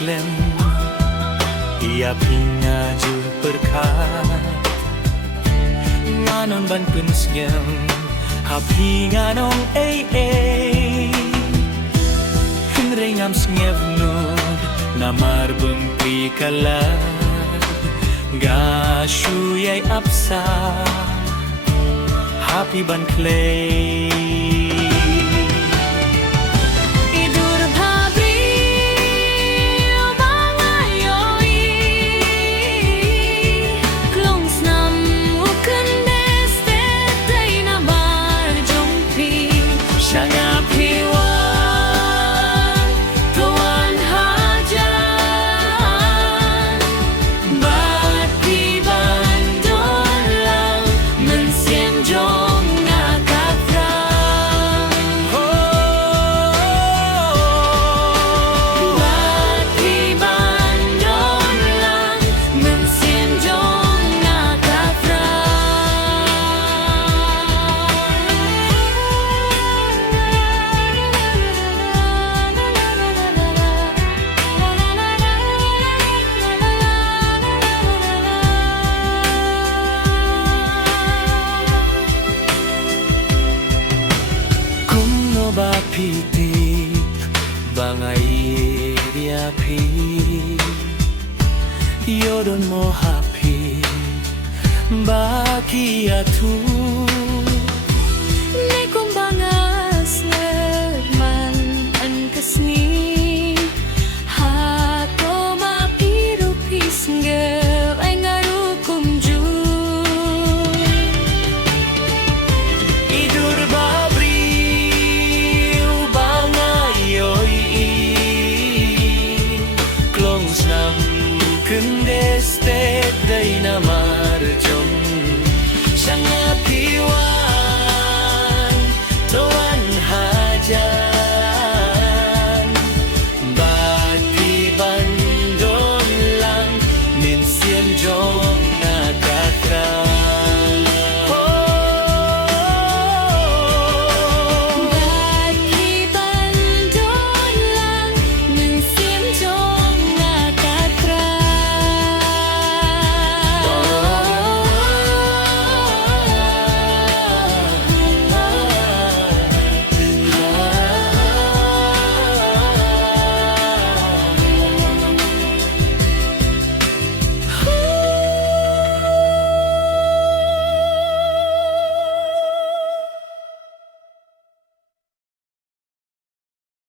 Muslim ia pingaju berkat nganon ban pensiam hapi nganong Hengringam sngevnud namar bengpi kalat gashu yai apsa happy ban clay Idur bhabriew bangayoi klong snam uken deste taina bar jongpi shanga piwan tuan hajan bat pi bandon lang mensien jong ngakatra bat pi bandon lang mensien jong ngakatra kumno ba pitip bangai dia pi yodon mo happy baki atu